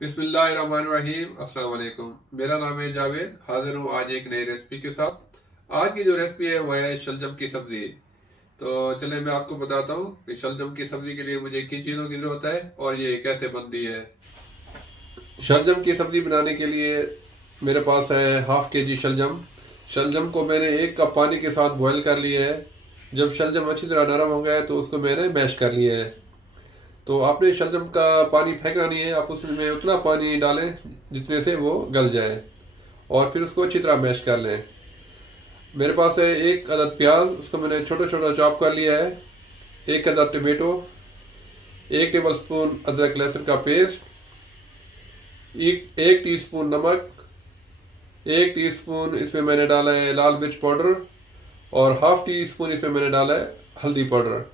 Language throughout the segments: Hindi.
बिस्मिल्लाहिर्रहमानिर्रहीम। अस्सलाम वालेकुम। मेरा नाम है जावेद। हाजिर हूँ आज एक नई रेसिपी के साथ। आज की जो रेसिपी है वह है शलजम की सब्जी। तो चले मैं आपको बताता हूँ कि शलजम की सब्जी के लिए मुझे किन चीज़ों की जरूरत है और ये कैसे बनती है। शलजम की सब्जी बनाने के लिए मेरे पास है हाफ के जी शलजम। शलजम को मैंने 1 कप पानी के साथ बॉयल कर लिया है। जब शलजम अच्छी तरह नरम हो गया है तो उसको मैंने मैश कर लिया है। तो आपने शलजम का पानी फेंकना नहीं है, आप उसमें उतना पानी डालें जितने से वो गल जाए और फिर उसको अच्छी तरह मैश कर लें। मेरे पास है 1 अदद प्याज, उसको मैंने छोटा छोटा चॉप कर लिया है। 1 अदद टमेटो, 1 टेबल स्पून अदरक लहसुन का पेस्ट, 1 टीस्पून नमक, 1 टीस्पून इसमें मैंने डाला है लाल मिर्च पाउडर और हाफ टी स्पून इसमें मैंने डाला है हल्दी पाउडर।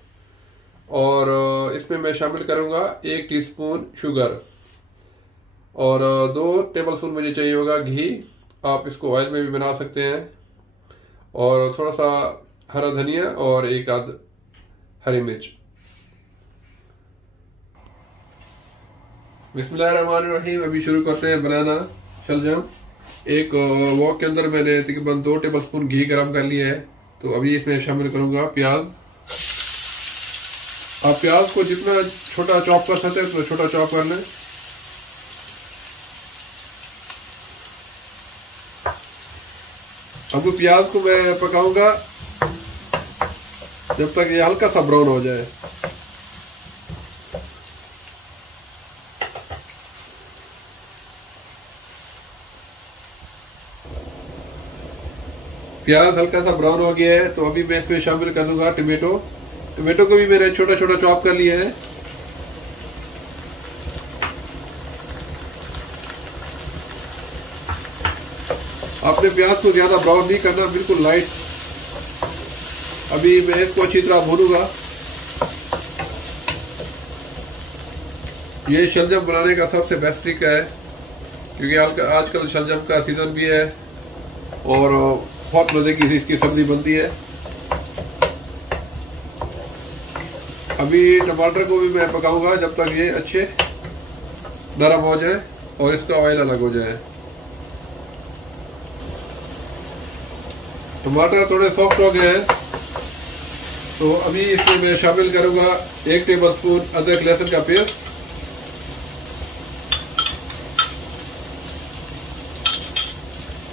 और इसमें मैं शामिल करूंगा 1 टीस्पून शुगर और 2 टेबल स्पून मुझे चाहिए होगा घी। आप इसको ऑयल में भी बना सकते हैं। और थोड़ा सा हरा धनिया और 1 आध हरी मिर्च। बिस्मिल्लाहिर्रहमानिर्रहीम। अभी शुरू करते हैं बनाना शलजम। एक वॉक के अंदर मैंने तकरीबन 2 टेबल स्पून घी गर्म कर लिया है। तो अभी इसमें शामिल करूंगा प्याज। आप प्याज को जितना छोटा चॉप कर सकते हैं उतना छोटा चॉप कर लें। अब प्याज को मैं पकाऊंगा जब तक ये हल्का सा ब्राउन हो जाए। प्याज हल्का सा ब्राउन हो गया है तो अभी मैं इसमें शामिल कर दूंगा टमेटो। टमाटो को भी मैंने छोटा छोटा चॉप कर लिया है। आपने प्याज को ज्यादा ब्राउन नहीं करना, बिल्कुल लाइट। अभी मैं इसको अच्छी तरह भूनूंगा। ये शलजम बनाने का सबसे बेस्ट तरीका है क्योंकि आजकल शलजम का सीजन भी है और बहुत मजे की इसकी सब्जी बनती है। अभी टमाटर को भी मैं पकाऊंगा जब तक ये अच्छे नरम हो जाए और इसका ऑयल अलग हो जाए। टमाटर थोड़े सॉफ्ट हो गए हैं तो अभी इसमें मैं शामिल करूंगा 1 टेबल स्पून अदरक लहसुन का पेस्ट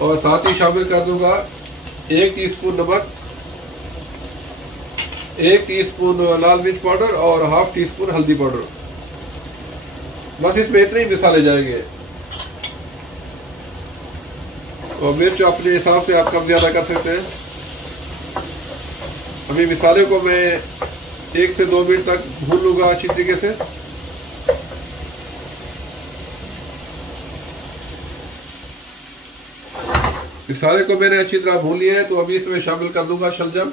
और साथ ही शामिल कर दूंगा 1 टीस्पून नमक, 1 टीस्पून लाल मिर्च पाउडर और हाफ टी स्पून हल्दी पाउडर। बस इसमें इतने ही मसाले जाएंगे और मिर्च अपने हिसाब से आप कम ज्यादा कर सकते हैं। अभी मसाले को मैं 1 से 2 मिनट तक भून लूंगा अच्छी तरीके से। मसाले को मैंने अच्छी तरह भून लिया है तो अभी इसमें शामिल कर दूंगा शलजम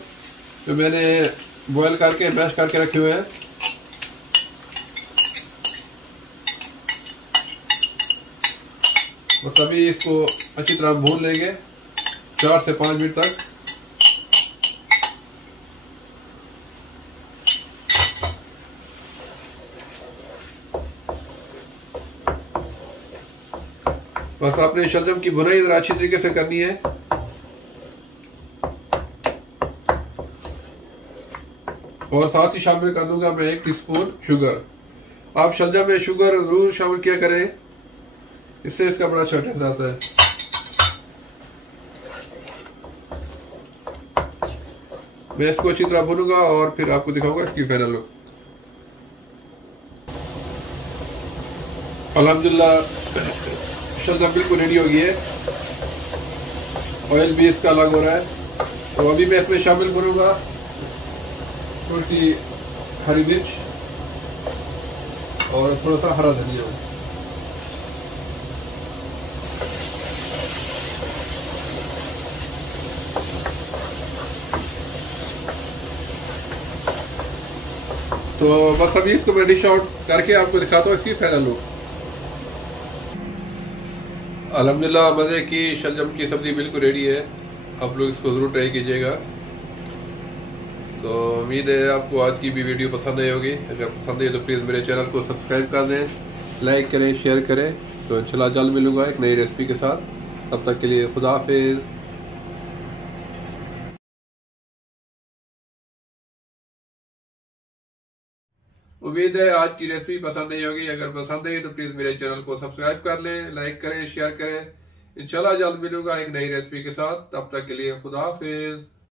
जो मैंने बॉयल करके मैश करके रखे हुए हैं। बस अभी इसको अच्छी तरह भून लेंगे 4 से 5 मिनट तक। बस आपने शलजम की भुनाई जरा अच्छी तरीके से करनी है। और साथ ही शामिल कर दूंगा मैं 1 टीस्पून शुगर। आप शलजम में शुगर जरूर शामिल किया करें, इससे इसका बड़ा अच्छा टेस्ट आता है। मैं इसको अच्छी तरह भूनूंगा और फिर आपको दिखाऊंगा इसकी फाइनल लुक। अल्हम्दुलिल्लाह शलजम बिल्कुल रेडी हो गई है। ऑयल भी इसका अलग हो रहा है। तो अभी मैं इसमें शामिल करूंगा थोड़ी सी हरी मिर्च और थोड़ा सा हरा धनिया। तो बस अभी इसको मैं डिश आउट करके आपको दिखाता हूँ इसकी फाइनल लुक। अल्हम्दुलिल्लाह मज़े की शलजम की सब्जी बिल्कुल रेडी है। आप लोग इसको ज़रूर ट्राई कीजिएगा। तो उम्मीद है आपको आज की भी वीडियो पसंद आई होगी। अगर पसंद है तो प्लीज़ मेरे चैनल को सब्सक्राइब कर दें लाइक करें, शेयर करें। तो इंशाल्लाह जल्द मिलूंगा एक नई रेसिपी के साथ। तब तक के लिए खुदा हाफिज़। उम्मीद है आज की रेसिपी पसंद नहीं होगी। अगर पसंद है तो प्लीज़ मेरे चैनल को सब्सक्राइब कर लें, लाइक करें, शेयर करें। इंशाल्लाह जल्द मिलूंगा एक नई रेसिपी के साथ। तब तक के लिए खुदा हाफिज़।